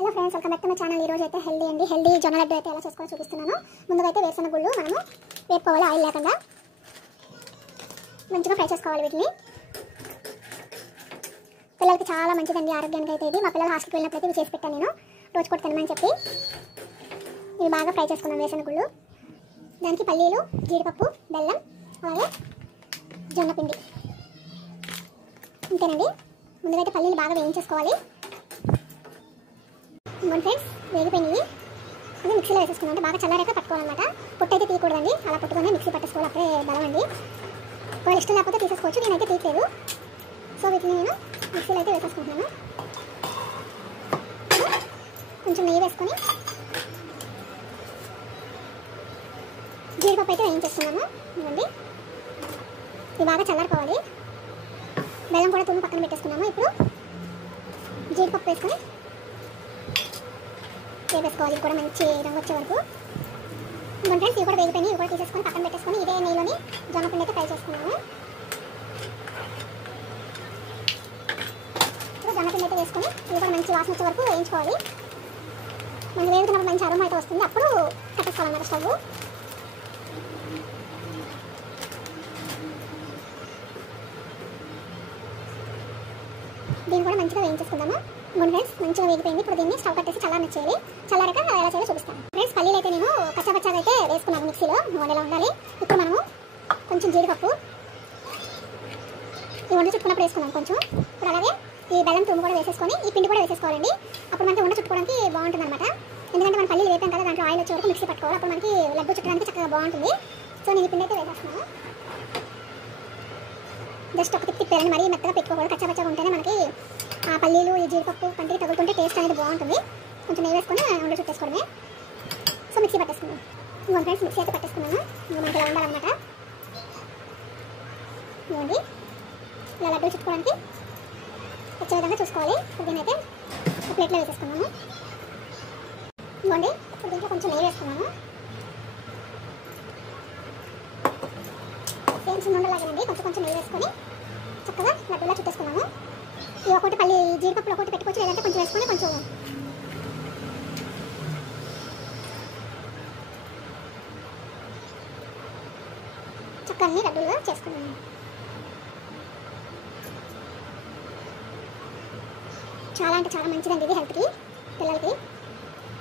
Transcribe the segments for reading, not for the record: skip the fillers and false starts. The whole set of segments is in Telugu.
Hello friends, welcome back to my channel. ఈ రోజు అయితే హెల్దీ జొన్న లడ్డు అయితే ఎలా చేసుకోవాలో చూపిస్తున్నాను. ముందుగా అయితే వేరుశనగ గుళ్ళు మనము వేపుకోవాలి, ఆయిల్ లేకుండా మంచిగా ఫ్రై చేసుకోవాలి. వీటిని పిల్లలకి చాలా మంచిదండి, ఆరోగ్యానికి అయితే. ఇది మా పిల్లలు హాస్టల్కి వెళ్ళినప్పుడు అయితే ఇవి చేసి పెట్టాను నేను, రోజు కూడా తినమని చెప్పి. ఇవి బాగా ఫ్రై చేసుకున్నాం వేరుశనగ గుళ్ళు. దానికి పల్లీలు, జీడిపప్పు, బెల్లం, అలాగే జొన్న పిండి. అంతేనండి. ముందుగా అయితే పల్లీలు బాగా వేయించేసుకోవాలి. ఇంకొంచెం ఫ్రెండ్స్ వేగిపోయినవి అది మిక్సీలో వేసేసుకున్నాం. అంటే బాగా చల్లారాక పట్టుకోవాలన్నమాట. పొట్టు అయితే తీయకూడదండి, అలా పట్టుకొని మిక్సీ పట్టేసుకోవాలి, అప్పుడే బలం అండి. ఒకవేళ ఇష్టం లేకపోతే తీసేసుకోవచ్చు, నేనైతే తీయలేదు. సో వీటిని నేను మిక్సీలో అయితే వేసేసుకుంటున్నాను. కొంచెం నెయ్యి వేసుకొని జీడిపప్పు అయితే వేయించేస్తున్నాను. ఇవ్వండి, ఇవి బాగా చల్లారిపోవాలి. బెల్లం కూడా తుమ్ము పక్కన పెట్టేసుకున్నాము. ఇప్పుడు జీడిపప్పు వేసుకొని వేసుకోవాలి. ఇది కూడా మంచి రంగు వచ్చే వరకు. ఇంకొంచెం ఫ్రెండ్స్ ఇవి కూడా వేగిపోయినాయి. ఇవి కూడా తీసేసుకొని పక్కన పెట్టేసుకొని ఇదే నెయ్యిలోని జొన్న పిండి అయితే ఫ్రై చేసుకున్నాము. ఇప్పుడు జొన్న పిండి అయితే వేసుకొని ఇవి కూడా మంచి వాసన వచ్చే వరకు వేయించుకోవాలి. మనకి వేగుతున్నప్పుడు మంచి అరోమా అయితే వస్తుంది, అప్పుడు కట్టేసుకోవాలన్నమాట స్టవ్. దీన్ని కూడా మంచిగా వేయించేసుకుందాము. ఇంకొంచెం ఫ్రెండ్స్ మంచిగా వేగిపోయింది. ఇప్పుడు దీన్ని స్టవ్ కట్టేసి చల్లారనిచ్చేయాలి. చల్లారక ఎలా చేయాలో చూపిస్తాను. ఫ్రెండ్స్ పల్లీలు అయితే నేను కచ్చాపచ్చాగా అయితే వేసుకున్నాను మిక్సీలో, వండేలా ఉండాలి. ఇప్పుడు మనము కొంచెం జీడిపప్పు ఈ వంట చుట్టుకున్నప్పుడు వేసుకున్నాం కొంచెం. ఇప్పుడు అలాగే ఈ బెల్లం తుమ్ము కూడా వేసేసుకొని ఈ పిండి కూడా వేసేసుకోవాలండి. అప్పుడు మనకి వంట చుట్టుకోవడానికి బాగుంటుంది అనమాట. ఎందుకంటే మనం పల్లీలు వేపాం కదా, దాంట్లో ఆయిల్ వచ్చే వరకు మిక్సీ పట్టుకోవాలి. అప్పుడు మనకి లడ్డు చుట్టడానికి చక్కగా బాగుంటుంది. సో నేను ఈ పిండి అయితే వేసేస్తున్నాను. జస్ట్ ఒక తిప్పారని మరీ మెత్తగా పెట్టుకోకూడదు, కచ్చాపచ్చాగా ఉంటేనే మనకి ఆ పల్లీలు ఈ జీడిపప్పు కంటికి తగులుతుంటే టేస్ట్ అనేది బాగుంటుంది. కొంచెం నెయ్యి వేసుకొని వంట చుట్టేసుకోవడమే. So mixie పట్టేసుకున్నాను. ఇంకొక ఫ్రెండ్స్ మిక్సీ అయితే పట్టేసుకున్నాను. ఇంకా మనకి ఇలా ఉండాలన్నమాట. ఇవ్వండి, ఇలా లడ్డూలు చుట్టుకోవడానికి వచ్చే విధంగా చూసుకోవాలి. దీన్ని అయితే ప్లేట్లో వేసేసుకున్నాము. ఇవ్వండి, ఇప్పుడు దీంట్లో కొంచెం నెయ్యి వేసుకున్నాము. సేమ్ సున్నుండలాగానండి, కొంచెం నెయ్యి వేసుకొని చక్కగా లడ్డూలా చుట్టేసుకున్నాము. ఇది ఒకటి పల్లి జీడిపప్పులు ఒకటి పెట్టుకోవచ్చు, లేదంటే కొంచెం వేసుకొని కొంచెం చక్కని లడ్డూలుగా చేసుకున్నాము. చాలా అంటే చాలా మంచిదండి ఇది హెల్త్కి, పిల్లలకి.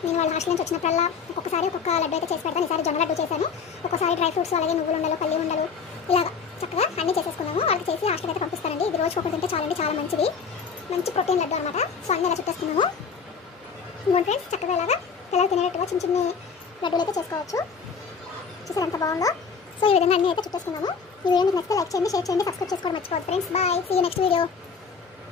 నేను వాళ్ళ హాస్టల్ నుంచి వచ్చినప్పుడల్లా ఒక్కొక్కసారి ఒక్కొక్క లడ్డు అయితే చేసి పెడతాను. ఈసారి జొన్న లడ్డు చేశాను. ఒక్కొక్కసారి డ్రై ఫ్రూట్స్, అలాగే నువ్వులు ఉండలు, పల్లి ఉండలు, ఇలాగా చక్కగా అన్నీ చేసేసుకున్నాము. వాళ్ళకి చేసి హాస్టల్ అయితే పంపిస్తానండి. ఇది రోజు ఒకటి తింటే చాలండి, చాలా మంచిది. మంచి ప్రోటీన్ లడ్డు అనమాట. సో అన్నీ ఇలా చుట్టేస్తున్నాము. ఇంకొంచెం ఫ్రెండ్స్ చక్కగా ఇలాగా పిల్లలు తినేటట్టుగా చిన్న చిన్న లడ్డూలు అయితే చేసుకోవచ్చు. చూసారు ఎంత బాగుందో. సో ఈ విధంగా అన్నీ అయితే చుట్టేసుకున్నాము. ఈ వీడియో మీకు నచ్చితే లైక్ చేయండి, షేర్ చేయండి, సబ్స్క్రైబ్ చేసుకోవడం మర్చిపోవద్దు friends. Bye, see you next video.